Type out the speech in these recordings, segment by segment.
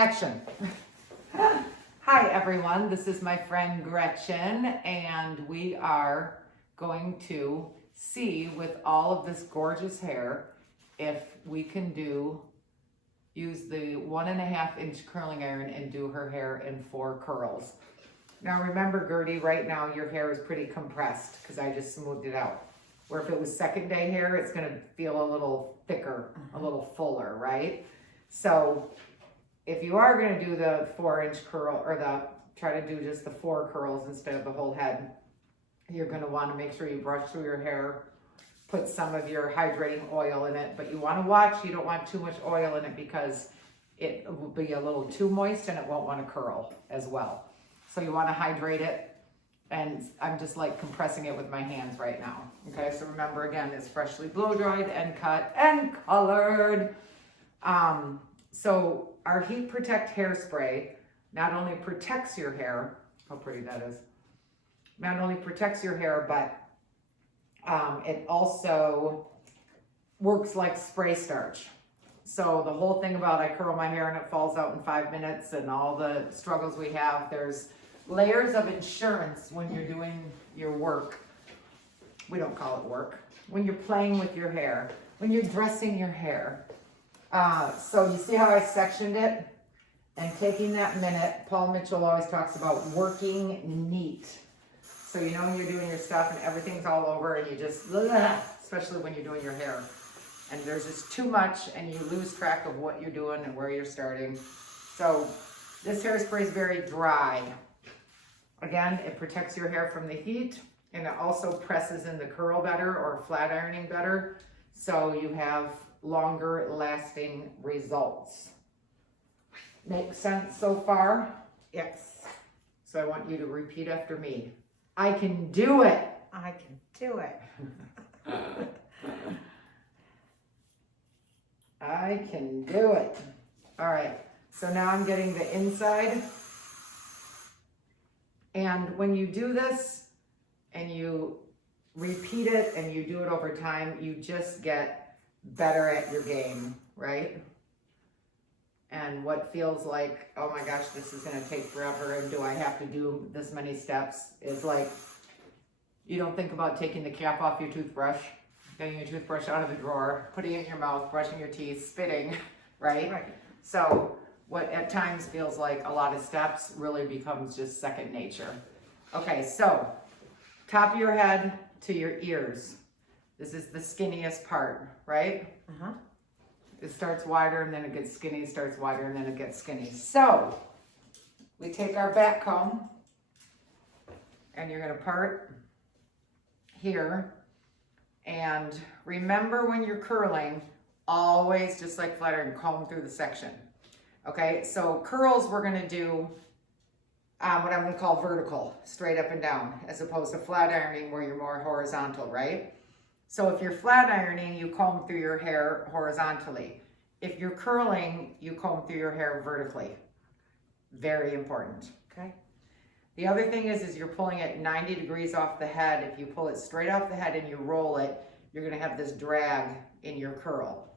Action. Hi everyone, this is my friend Gretchen, and we are going to see with all of this gorgeous hair if we can use the 1.5 inch curling iron and do her hair in 4 curls. Now remember, Gertie, right now your hair is pretty compressed because I just smoothed it out. Where if it was second day hair, it's gonna feel a little thicker, a little fuller, right? So if you are gonna do the 4-inch curl, or try to do just the 4 curls instead of the whole head, you're gonna wanna make sure you brush through your hair, put some of your hydrating oil in it, but you wanna watch, you don't want too much oil in it because it will be a little too moist and it won't wanna curl as well. So you wanna hydrate it, and I'm just like compressing it with my hands right now. Okay, so remember again, it's freshly blow dried and cut and colored. So our Heat Protect hairspray not only protects your hair, how pretty that is, not only protects your hair, but it also works like spray starch. So the whole thing about I curl my hair and it falls out in 5 minutes and all the struggles we have, there's layers of insurance when you're doing your work. We don't call it work. When you're playing with your hair, when you're dressing your hair. So you see how I sectioned it? And taking that minute, Paul Mitchell always talks about working neat. So you know when you're doing your stuff and everything's all over and you just, especially when you're doing your hair. And there's just too much and you lose track of what you're doing and where you're starting. So this hairspray is very dry. Again, it protects your hair from the heat, and it also presses in the curl better or flat ironing better. So you have longer lasting results. Make sense so far? Yes. So I want you to repeat after me. I can do it. I can do it. I can do it. All right. So now I'm getting the inside. And when you do this and you repeat it and you do it over time, you just get better at your game, right? And what feels like, oh my gosh, this is gonna take forever and do I have to do this many steps, is like, you don't think about taking the cap off your toothbrush, getting your toothbrush out of the drawer, putting it in your mouth, brushing your teeth, spitting, right? Right. So what at times feels like a lot of steps really becomes just second nature. Okay, so top of your head to your ears. This is the skinniest part, right? Uh-huh. It starts wider and then it gets skinny, starts wider and then it gets skinny. So we take our back comb and you're gonna part here. And remember when you're curling, always just like flat iron, comb through the section. Okay, so curls we're gonna do what I'm gonna call vertical, straight up and down, as opposed to flat ironing where you're more horizontal, right? So if you're flat ironing, you comb through your hair horizontally. If you're curling, you comb through your hair vertically. Very important. Okay. The other thing is you're pulling it 90 degrees off the head. If you pull it straight off the head and you roll it, you're gonna have this drag in your curl.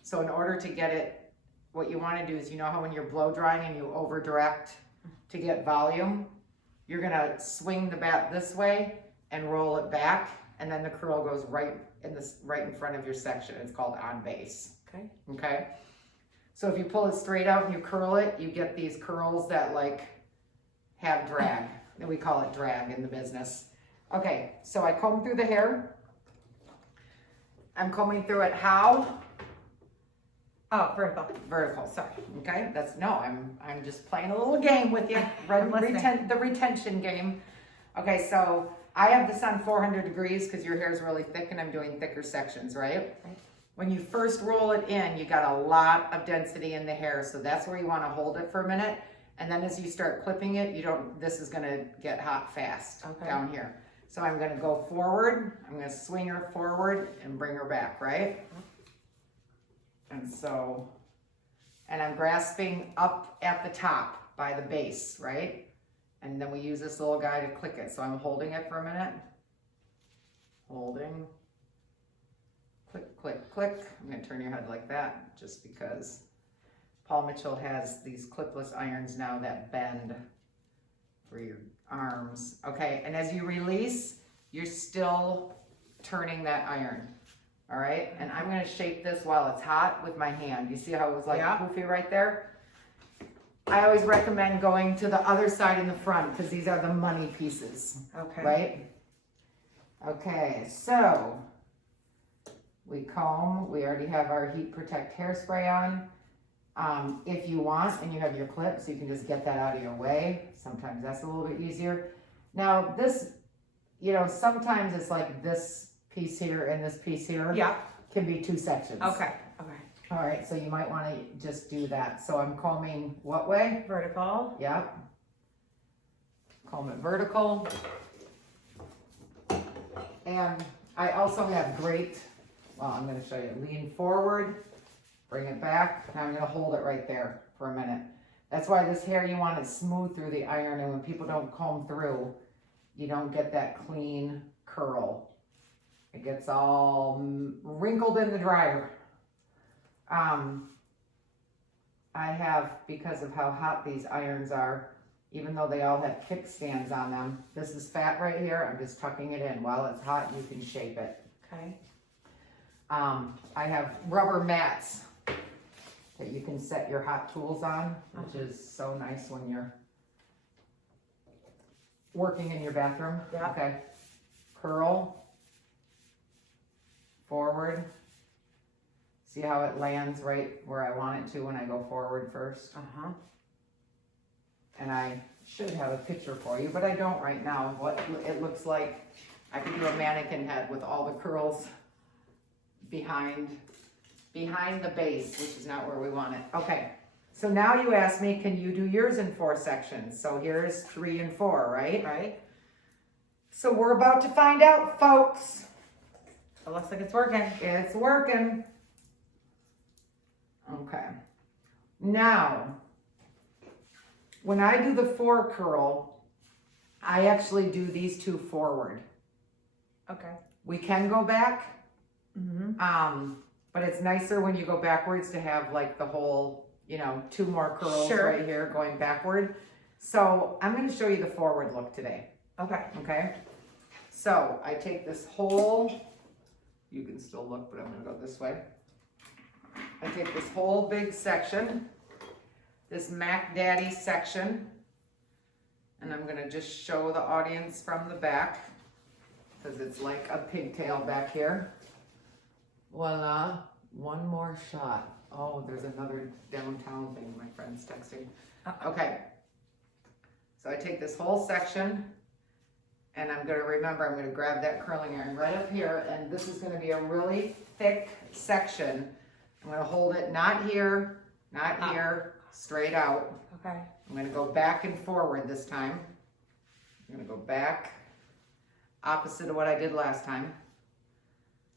So in order to get it, what you wanna do is, you know how when you're blow drying and you over direct to get volume, you're gonna swing the bat this way and roll it back, and then the curl goes right in front of your section. It's called on base. Okay. Okay. So if you pull it straight out and you curl it, you get these curls that like have drag. And we call it drag in the business. Okay, so I comb through the hair. I'm combing through it how? Oh, vertical. Vertical, sorry. Okay, I'm just playing a little game with you. The retention game. Okay, so I have this on 400 degrees because your hair is really thick and I'm doing thicker sections, right? When you first roll it in, you got a lot of density in the hair, so that's where you want to hold it for a minute. And then as you start clipping it, this is gonna get hot fast down here. So I'm gonna go forward, I'm gonna swing her forward and bring her back, right? And I'm grasping up at the top by the base, right? And then we use this little guy to click it. So I'm holding it for a minute. Holding. Click, click, click. I'm gonna turn your head like that just because Paul Mitchell has these clipless irons now that bend for your arms. Okay, and as you release, you're still turning that iron. All right, and I'm gonna shape this while it's hot with my hand. You see how it was like Yeah. poofy right there? I always recommend going to the other side in the front because these are the money pieces, Okay. right? Okay, so we comb, we already have our Heat Protect hairspray on. If you want and you have your clips, you can just get that out of your way. Sometimes that's a little bit easier. Now this, you know, sometimes it's like this piece here and this piece here Yeah. can be two sections. Okay. Okay. All right, so you might want to just do that. So I'm combing what way? Vertical. Yep. Comb it vertical. And I also have great, well, I'm going to show you. Lean forward, bring it back. Now I'm going to hold it right there for a minute. That's why this hair, you want it smooth through the iron, and when people don't comb through, you don't get that clean curl. It gets all wrinkled in the dryer. I have, because of how hot these irons are, even though they all have kickstands on them, this is fat right here, I'm just tucking it in. While it's hot, you can shape it. Okay. I have rubber mats that you can set your hot tools on, which is so nice when you're working in your bathroom. Yeah. Okay. Curl. Forward. See how it lands right where I want it to when I go forward first? Uh-huh. And I should have a picture for you, but I don't right now of what it looks like. I could do a mannequin head with all the curls behind the base, which is not where we want it. Okay, so now you ask me, can you do yours in 4 sections? So here's 3 and 4, right? Right. So we're about to find out, folks. It looks like it's working. It's working. Okay. Now, when I do the 4 curl, I actually do these 2 forward. Okay. We can go back, Mm-hmm. but it's nicer when you go backwards to have like the whole, you know, 2 more curls Sure. right here going backward. So I'm going to show you the forward look today. Okay. Okay. So I take this whole, you can still look, but I'm going to go this way. I take this whole big section, this Mac Daddy section, and I'm going to just show the audience from the back because it's like a pigtail back here. Voila, one more shot. Oh, there's another downtown thing my friend's texting. Okay, so I take this whole section and I'm going to remember, I'm going to grab that curling iron right up here, and this is going to be a really thick section. I'm going to hold it not here, not here, straight out. Okay. I'm going to go back and forward this time. I'm going to go back, opposite of what I did last time.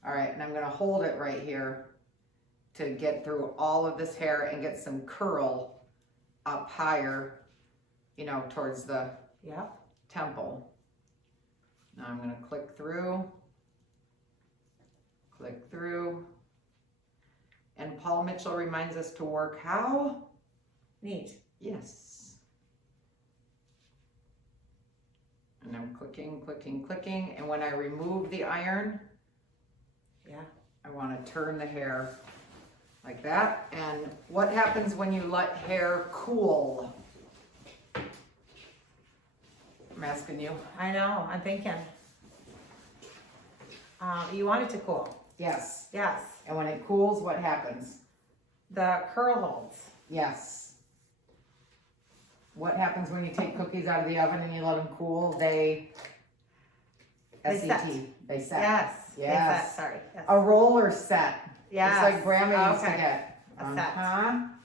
All right, and I'm going to hold it right here to get through all of this hair and get some curl up higher, you know, towards the Yep. temple. Now I'm going to click through, and Paul Mitchell reminds us to work how? Neat. Yes. And I'm clicking, and when I remove the iron, Yeah. I want to turn the hair like that. And what happens when you let hair cool? I'm asking you. I know. I'm thinking. You want it to cool. Yes. Yes. And when it cools, what happens? The curl holds. Yes. What happens when you take cookies out of the oven and you let them cool? They They set. set. They set. Yes. Yes. They set. Sorry. Yes. A roller set. Yes. It's like grandma used to Okay. get. A set.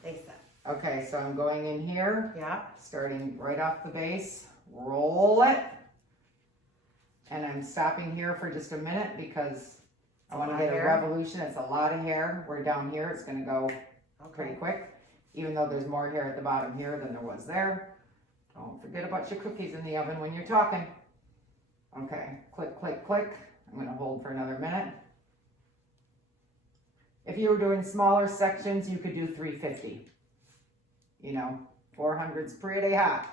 They set. Okay, so I'm going in here, Yeah. starting right off the base, roll it. And I'm stopping here for just a minute because I want to lot of get a hair. revolution. It's a lot of hair. We're down here. It's going to go pretty Okay. quick, even though there's more hair at the bottom here than there was there. Don't forget about your cookies in the oven when you're talking. Okay, click. I'm going to hold for another minute. If you were doing smaller sections, you could do 350. you know, 400's pretty hot.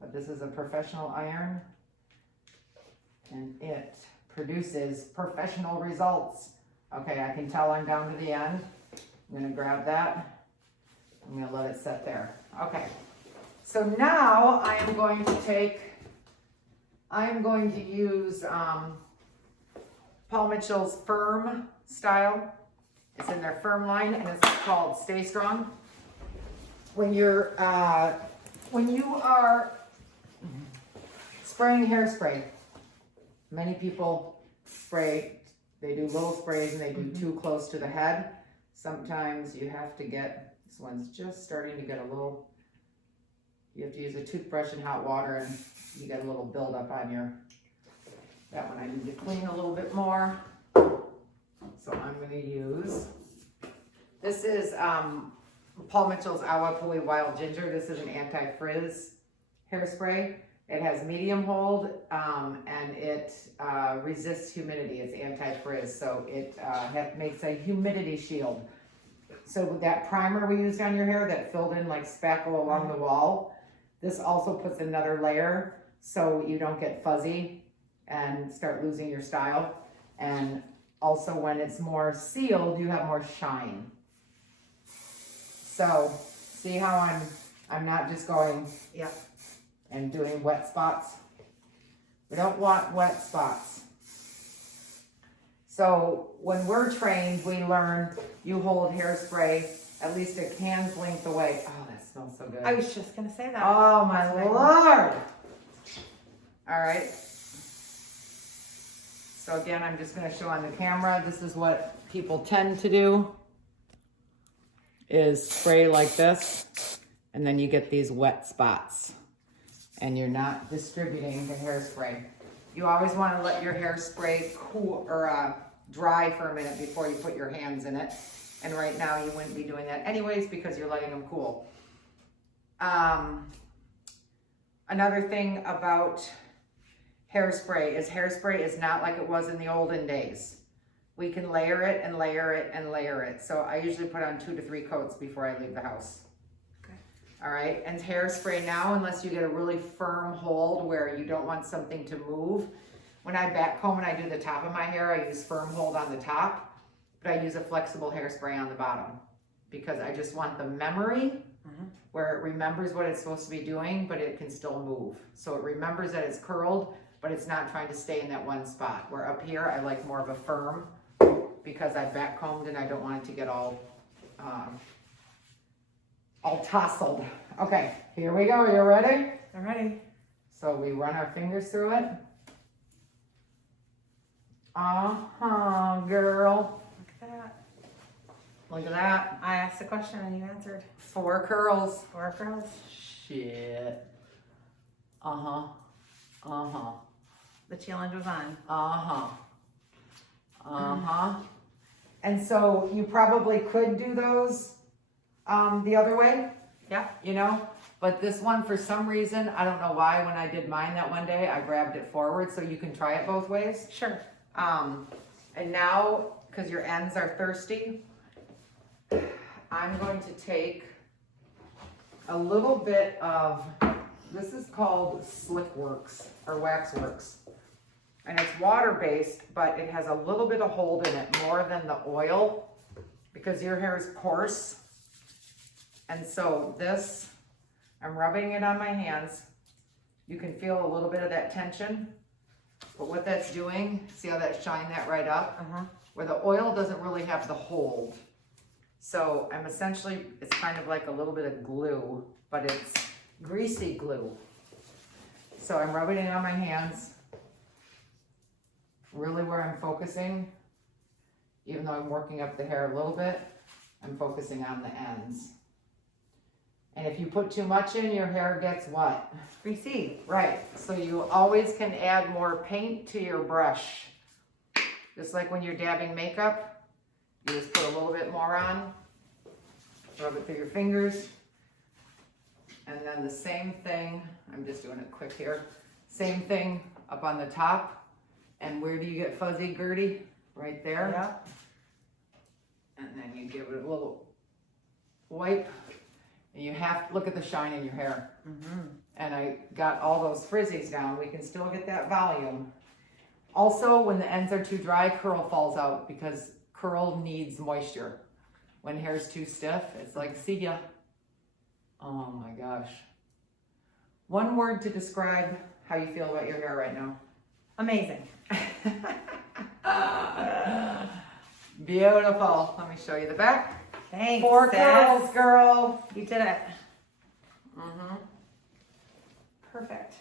But this is a professional iron and it produces professional results. Okay, I can tell I'm down to the end. I'm gonna grab that. I'm gonna let it set there. Okay, so now I am going to use Paul Mitchell's Firm style. It's in their Firm line and it's called Stay Strong. When you are spraying hairspray, many people spray, they do little sprays and they do too close to the head. Sometimes you have to get, this one's just starting to get a little, you have to use a toothbrush and hot water and you get a little buildup on your, that one I need to clean a little bit more. So I'm gonna use, this is Paul Mitchell's Awapuli Wild Ginger. This is an anti-frizz hairspray. It has medium hold and it resists humidity. It's anti-frizz, so it makes a humidity shield. So with that primer we used on your hair that filled in like spackle along the wall, this also puts another layer so you don't get fuzzy and start losing your style. And also when it's more sealed, you have more shine. So see how I'm not just going and doing wet spots. We don't want wet spots. So when we're trained, we learn you hold hairspray at least a hand's length away. Oh, that smells so good. I was just gonna say that. Oh my Lord. All right. So again, I'm just gonna show on the camera. This is what people tend to do, is spray like this, and then you get these wet spots, and you're not distributing the hairspray. You always wanna let your hairspray cool or dry for a minute before you put your hands in it. And right now you wouldn't be doing that anyways because you're letting them cool. Another thing about hairspray is not like it was in the olden days. We can layer it and layer it and layer it. So I usually put on 2 to 3 coats before I leave the house. Okay. All right, and hairspray now, unless you get a really firm hold where you don't want something to move. When I back comb and I do the top of my hair, I use firm hold on the top, but I use a flexible hairspray on the bottom because I just want the memory where it remembers what it's supposed to be doing, but it can still move. So it remembers that it's curled, but it's not trying to stay in that one spot. Where up here, I like more of a firm because I back combed and I don't want it to get all tousled. Okay, here we go. You ready? I'm ready. So we run our fingers through it. Girl. Look at that. Look at that. I asked the question and you answered. 4 curls. 4 curls. Shit. The challenge was on. And so you probably could do those the other way. Yeah. You know, but this one, for some reason, I don't know why, when I did mine that one day, I grabbed it forward, so you can try it both ways. Sure. And now, because your ends are thirsty, I'm going to take a little bit of, this is called Slick Works or Waxworks. And it's water-based, but it has a little bit of hold in it, more than the oil, because your hair is coarse. And so this, I'm rubbing it on my hands. You can feel a little bit of that tension. But what that's doing, see how that shined that right up? Where the oil doesn't really have the hold. So I'm essentially, it's kind of like a little bit of glue, but it's greasy glue. So I'm rubbing it on my hands. Really where I'm focusing, even though I'm working up the hair a little bit, I'm focusing on the ends. And if you put too much in, your hair gets what? Greasy. Right, so you always can add more paint to your brush. Just like when you're dabbing makeup, you just put a little bit more on, rub it through your fingers, and then the same thing, I'm just doing it quick here, same thing up on the top. And where do you get fuzzy, Gertie? Right there. Yeah. And then you give it a little wipe, And you have to look at the shine in your hair. Mm-hmm. And I got all those frizzies down. We can still get that volume. Also, when the ends are too dry, curl falls out because curl needs moisture. When hair's too stiff, it's like, see ya. Oh my gosh. One word to describe how you feel about your hair right now. Amazing. Beautiful. Let me show you the back. Thanks. 4 sis. curls, girl. You did it. Mm-hmm. Perfect.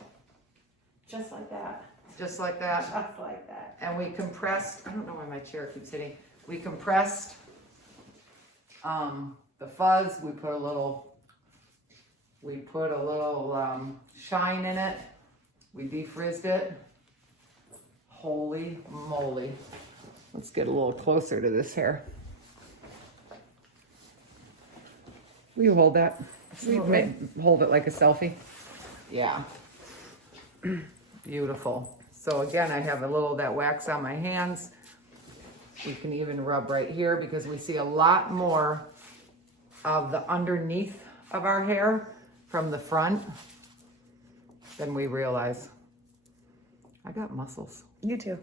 Just like that. Just like that. Just like that. And we compressed, I don't know why my chair keeps hitting. We compressed the fuzz. We put a little shine in it. We defrizzed it. Holy moly. Let's get a little closer to this hair. Will you hold that? Absolutely. Hold it like a selfie. Yeah. Beautiful. So again, I have a little of that wax on my hands. You can even rub right here because we see a lot more of the underneath of our hair from the front than we realize. I got muscles. You too.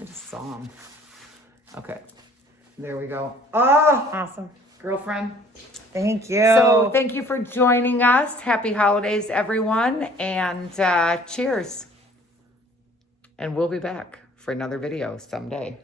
I just saw them. Okay, there we go. Oh, Awesome. girlfriend. Thank you. So thank you for joining us. Happy holidays, everyone, and cheers. And we'll be back for another video someday.